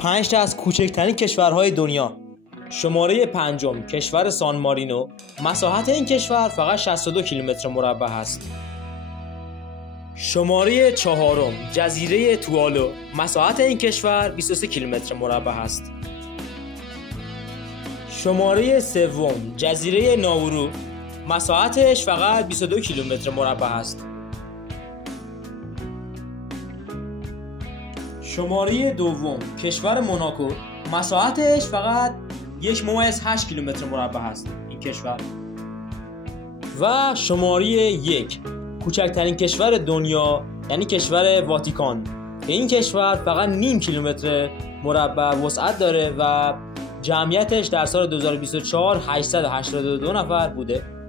5 تا از کوچکترین کشورهای دنیا. شماره پنجم کشور سان مارینو. مساحت این کشور فقط 62 کیلومتر مربع است. شماره چهارم جزیره توالو. مساحت این کشور 23 کیلومتر مربع است. شماره سوم جزیره ناورو. مساحتش فقط 22 کیلومتر مربع است. شماره دوم کشور موناکو. مساحتش فقط 1.8 کیلومتر مربع است این کشور. و شماره 1 کوچکترین کشور دنیا یعنی کشور واتیکان. این کشور فقط نیم کیلومتر مربع وسعت داره و جمعیتش در سال 2024 882 نفر بوده.